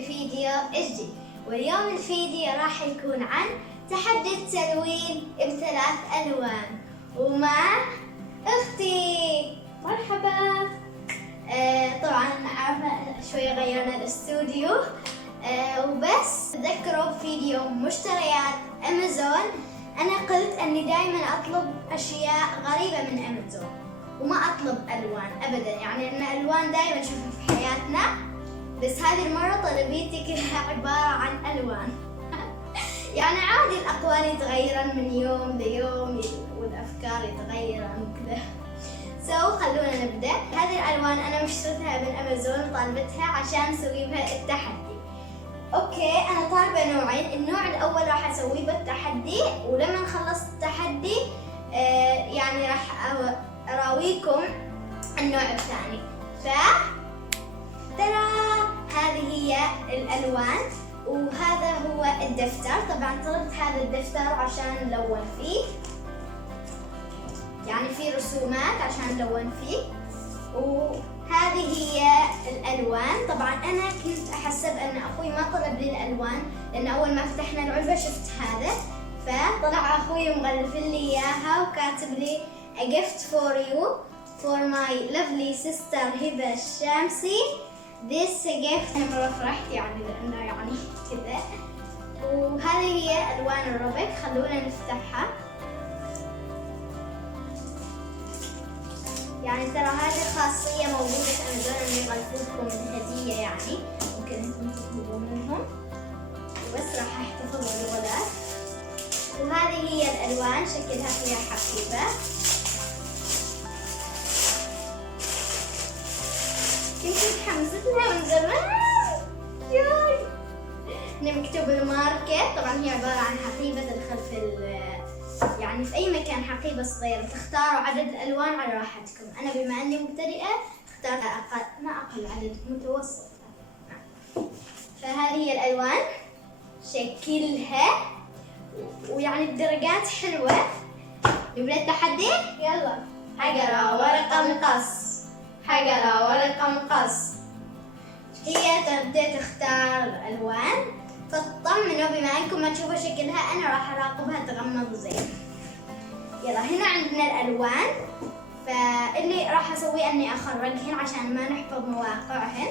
بفيديو جديد، واليوم الفيديو راح يكون عن تحدي التلوين ب3 ألوان ومع أختي. مرحبا. طبعا عارفة شوي غيرنا الاستوديو وبس. تذكروا فيديو مشتريات أمازون أنا قلت أني دائما أطلب أشياء غريبة من أمازون وما أطلب ألوان أبدا، يعني أن الألوان دائما نشوفها في حياتنا، بس هذه المرة طلبيتي كلها عبارة عن ألوان. يعني عادي الأقوال يتغيرن من يوم ليوم والأفكار يتغيرن وكذا. خلونا نبدأ. هذه الألوان أنا مشتريتها من أمازون وطالبتها عشان نسوي بها التحدي. أوكي، أنا طالبة نوعين، النوع الأول راح أسويه بالتحدي، ولما نخلص التحدي يعني راح أراويكم النوع الثاني. ترى هذه هي الألوان وهذا هو الدفتر. طبعا طلبت هذا الدفتر عشان نلون فيه، يعني في رسومات عشان نلون فيه، وهذه هي الألوان. طبعا أنا كنت أحسب أن أخوي ما طلب لي الألوان، لأن أول ما فتحنا العلبة شفت هذا، فطلع أخوي مغلف لي إياها وكاتب لي A gift for you for my lovely sister هبة الشامسي. This gift. أنا مرة فرحت يعني لأنه يعني كذا. وهذه هي ألوان الربك، خلونا نفتحها. يعني ترى هذه خاصية موجودة في أمازون إنه يغلفوكم الهدية، يعني ممكن أنتم تطلبوا منهم، وبس راح أحتفظ بالغلاف. وهذه هي الألوان، شكلها فيها حقيبة. كنت متحمسة لها من زمان. هنا مكتوب الماركت. طبعا هي عبارة عن حقيبة تدخل في يعني في أي مكان، حقيبة صغيرة. تختاروا عدد الألوان على راحتكم. أنا بما أني مبتدئة اخترت ما أقل عدد، متوسط. فهذه هي الألوان شكلها، ويعني الدرجات حلوة. نبدأ التحدي؟ يلا. حجرة ورقة مقص، حجرة ورقة مقص. هي تبدأ تختار الألوان، تطمنوا بما أنكم ما تشوفوا شكلها، أنا راح أراقبها تغمض زين. يلا، هنا عندنا الألوان، فاللي راح أسويه أني أخرجهن عشان ما نحفظ مواقعهن.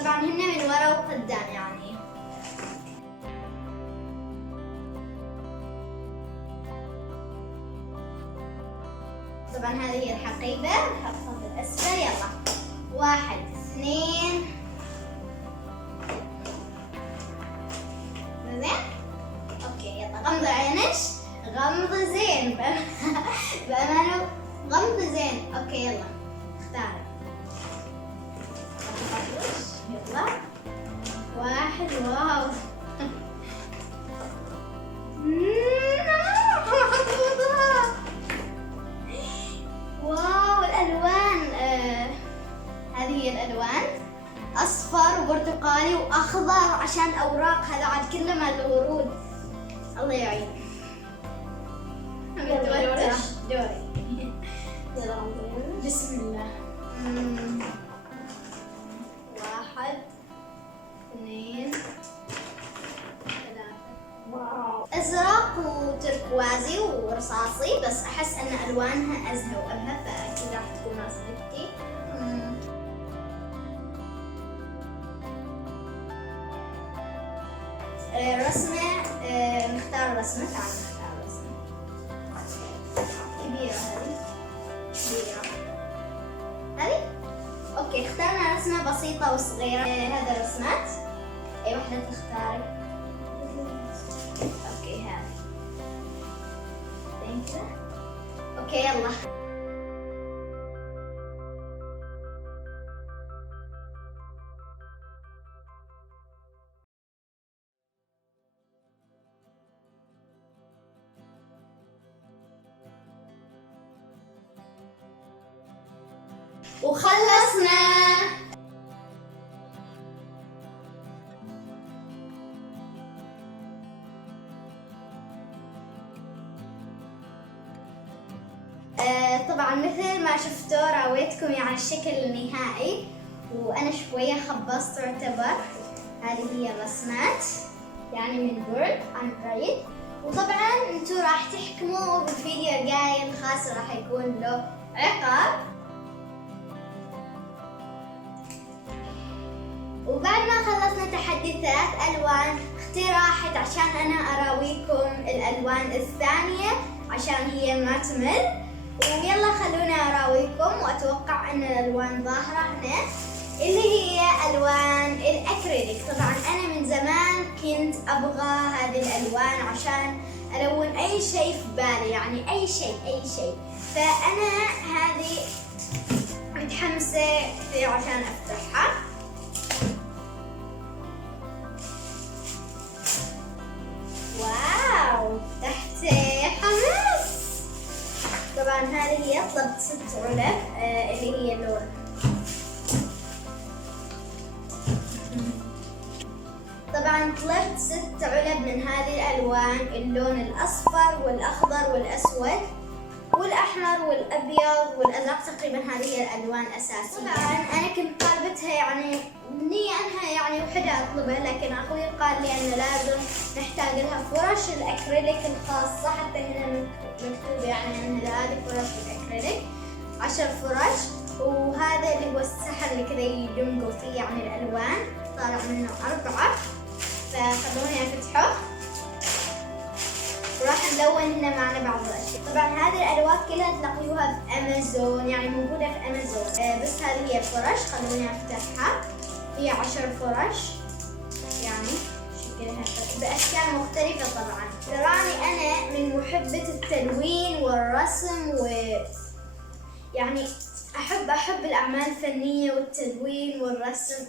طبعا هن من ورا وقدام يعني. طبعا هذه هي الحقيبة، نحطها في الأسفل. يلا، 1 2 زين. اوكي يلا، غمض عينش، غمض زين. بأمانة غمض زين. اوكي يلا، اختاري. يلا 1. واو. واو الألوان. هذه هي الألوان، أصفر وبرتقالي وأخضر عشان أوراق. هذا عاد كله مال الورود. الله يعين. دوري. بسم الله. 1 2 3. واو، أزرق وتركوازي ورصاصي، بس أحس أن ألوانها أزهى وأبهى، فأكيد راح تكون ناسبتي. رسمة. نختار رسمة. تعالوا نختار رسمة كبيرة. هذه كبيرة. هذه اوكي، اخترنا رسمة بسيطة وصغيرة. هذا رسمات، اي واحدة تختاري. اوكي هذه. اوكي يلا. وخلصنا. طبعا مثل ما شفتوا راويتكم يعني الشكل النهائي، وأنا شوية خبصت تعتبر. هذه هي الرسمات يعني من بورد عن قريب. وطبعا انتوا راح تحكموا بالفيديو الجاي الخاص راح يكون له عقاب. وبعد ما خلصنا تحدي 3 ألوان اختي راحت عشان أنا أراويكم الألوان الثانية عشان هي ما تمل. ويلا خلونا أراويكم، وأتوقع أن الألوان ظاهرة هنا اللي هي ألوان الأكريليك. طبعا أنا من زمان كنت أبغى هذه الألوان عشان ألون أي شيء في بالي، يعني أي شيء. فأنا هذه متحمسة كثير عشان أفتحها. واو تحت حماس. طبعا هذه هي طلبت 6 علب اللي هي اللون. طبعا طلبت 6 علب من هذه الألوان، اللون الأصفر والأخضر والأسود والأحمر والأبيض والأزرق. تقريبا هذه هي الألوان الأساسية. طبعا أنا كنت طالبتها يعني بنية أنها يعني وحدة أطلبها، لكن أخوي قال لي أنه لازم نحتاج لها فرش الأكريليك الخاصة. حتى هنا مكتوب يعني أن هذه فرش الأكريليك 10 فرش. وهذا اللي هو السحر اللي كذا يدمجوا فيه يعني الألوان، طالع منه 4. فخلوني أفتحه وراح نلون هنا معنا بعض الأشياء. طبعا هذه الألوان كلها تلاقيوها في أمازون، يعني موجودة في أمازون. بس هذه هي الفرش، خلوني أفتحها. هي 10 فرش يعني شكلها بأشكال مختلفة. طبعا تراني أنا من محبة التلوين والرسم، و يعني أحب الأعمال الفنية والتلوين والرسم.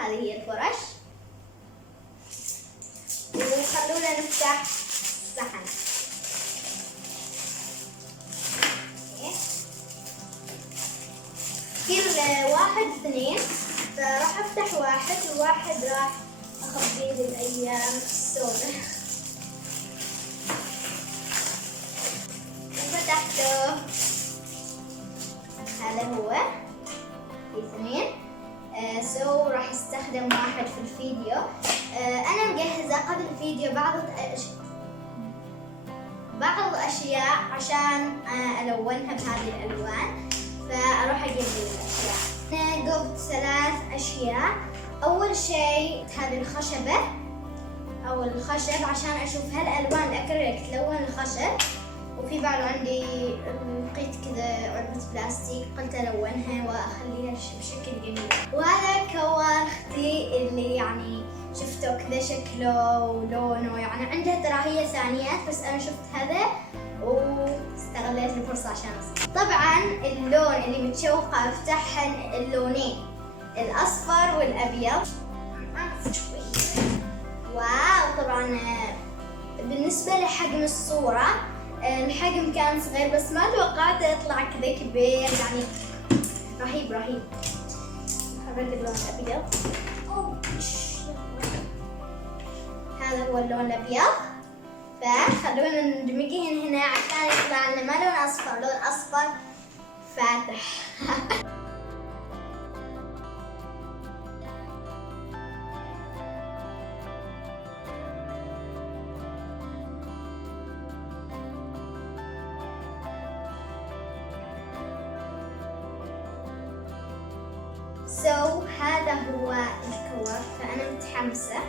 هذه هي الفرش. وخلونا نفتح الصحن. كل واحد 2، فراح افتح واحد وواحد راح اخبيه بالايام السوداء. وفتحته. هذا هو في 2. راح استخدم واحد في الفيديو. انا مجهزه قبل الفيديو بعض الاشياء عشان الونها بهذه الالوان، فاروح اجيب الاشياء. انا قبت 3 اشياء. اول شيء هذه الخشبه او الخشب عشان اشوف هل الالوان الاكريليك تلون الخشب. وفي بعد عندي لقيت كذا علبة بلاستيك قلت ألونها وأخليها بشكل جميل. وهذا كور أختي اللي يعني شفته كذا شكله ولونه، يعني عندها ترى هي ثانيات بس أنا شفت هذا واستغليت الفرصة عشان أصير. طبعا اللون اللي متشوقة أفتحهن اللونين الأصفر والأبيض. واو. طبعا بالنسبة لحجم الصورة الحجم كان صغير بس ما توقعت يطلع كذا كبير، يعني رهيب. هذا اللون الأبيض. هذا هو اللون الأبيض. فخلونا ندمجهن هنا عشان يطلع لنا ما لون أصفر، لون أصفر فاتح. هذا هو الكور، فأنا متحمسة.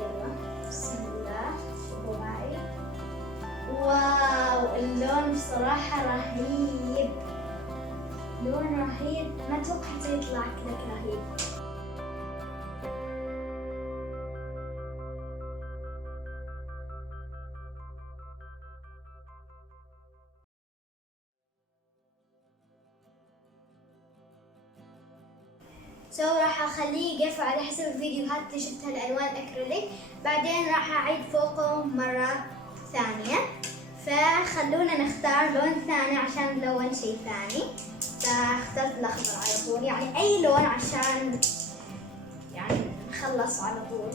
يلا بسم الله. شوفوا معي. واو اللون بصراحة رهيب، لون رهيب، ما توقعت يطلع كذا رهيب. راح اخليه يقف على حسب الفيديوهات اللي شفتها الالوان الاكريليك، بعدين راح اعيد فوقه مرة ثانية. فخلونا نختار لون ثاني عشان نلون شيء ثاني. فاخترت الاخضر على طول، يعني اي لون عشان يعني نخلص على طول.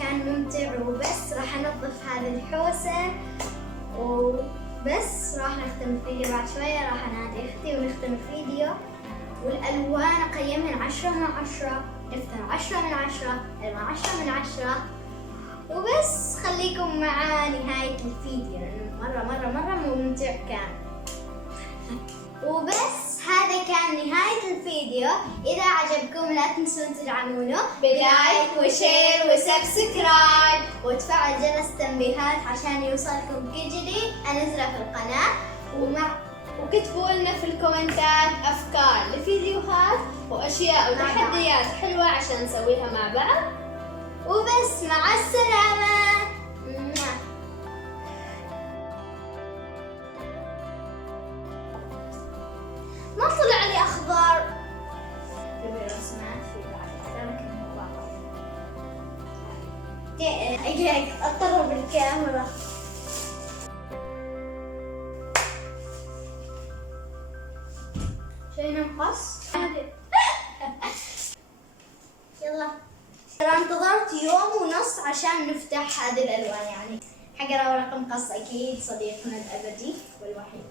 كان ممتع. وبس راح انظف هذه الحوسة وبس راح نختم الفيديو بعد شوية. راح انادي اختي ونختم الفيديو. والالوان اقيمهن 10 من 10، دفتر 10 من 10، الوان 10 من 10. وبس خليكم مع نهاية الفيديو لأنه مرة ممتع كان. وبس هذا كان نهاية الفيديو. إذا عجبكم لا تنسون تدعمونه بلايك وشير وسبسكرايب وتفعل جرس التنبيهات عشان يوصلكم كل جديد أنزله في القناة. وكتبوا لنا في الكومنتات أفكار لفيديوهات وأشياء وتحديات حلوة عشان نسويها مع بعض. وبس مع السلامة. ما طلع لي أخضر. جيبي رسمات في بعض أجيك أضطر بالكاميرا. شيء نقص. يلا ترى انتظرت يوم ونص عشان نفتح هذه الألوان، يعني حق رقم قص أكيد صديقنا الأبدي والوحيد.